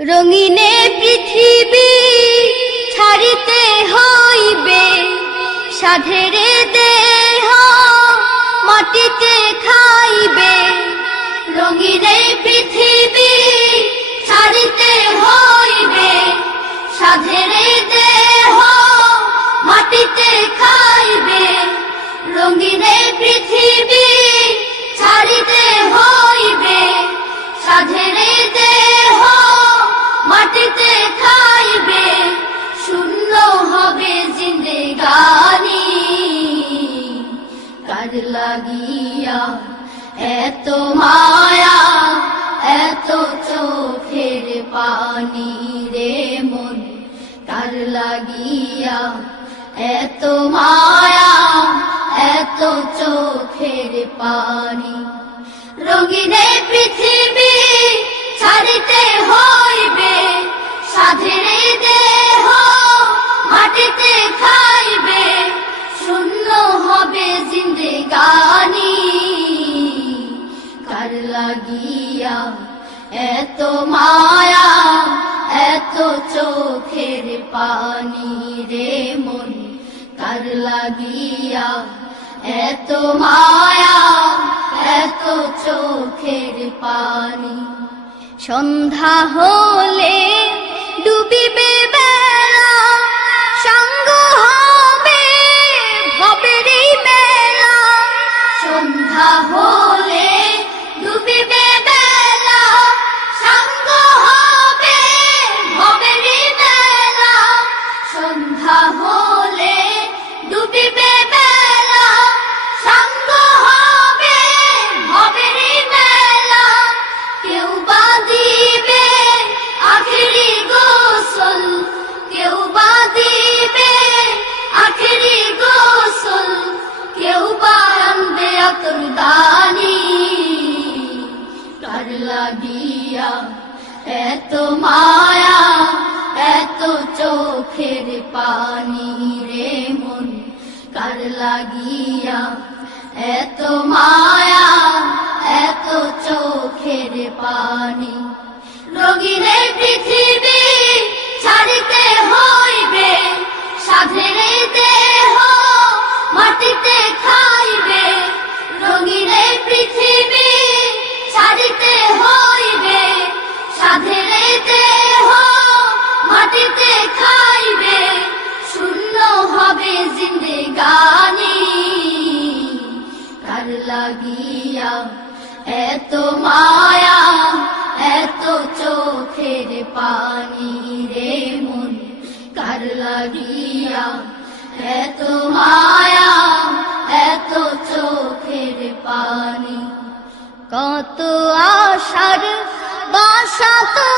রঙিনে পৃথিবী ছাড়িতে হইবে, সাধেরে দেহ মাটিতে খাইবে। রঙিনে পৃথিবী ছাড়িতে হইবে, সাধেরে দেহ মাটিতে খাইবে। রঙিনে পৃথিবী ছাড়িতে হইবে, সাধেরে দেহ মাটিতে খাইবে। শূন্য হবে জিন্দেগানি, কার লাগিয়া এত মায়া, এত চোখের পানি রে মন। কার লাগিয়া এত মায়া, এত চোখের পানি। রঙিনে পৃথিবী ছাড়িতে হইবে, সাধেরে দেহ মাটিতে খাইবে। শূন্য হবে জিন্দেগানি, কার লাগিয়া এত মায়া, এত চোখের পানি রে মন। কার লাগিয়া এত মায়া, এত চোখের পানি। সন্ধ্যা হলে ডুবিবে বেলা, সঙ্গ হবে ভবের এই মেলা। সন্ধ্যা হলে ডুবিবে বেলা, সঙ্গ হবে ভবের এই মেলা। সন্ধ্যা হলে ডুবিবে বেলা, সঙ্গ হবে ভবের এই মেলা। কেউ বা দিবে আখেরি গোসল, কেউ বা দিবে আখেরি গোসল। কেউ বা আনবে আতরদানি, কার লাগিয়া এত মায়া, এত চোখের পানি রে মন। কার লাগিয়া এত মায়া, এত চোখের পানি। রঙিনে পৃথিবী ছাড়িতে হইবে, সাধেরে দেহ মাটিতে খাইবে। রঙিনে পৃথিবী ছাড়িতে হইবে, সাধেরে দেহ মাটিতে খাইবে। শূন্য হবে জিন্দেগানি, কার লাগিয়া এত মায়া, এত চোখের পানি রে মন। কার লাগিয়া এত মায়া, এত চোখের পানি। কত আশার বাসা তো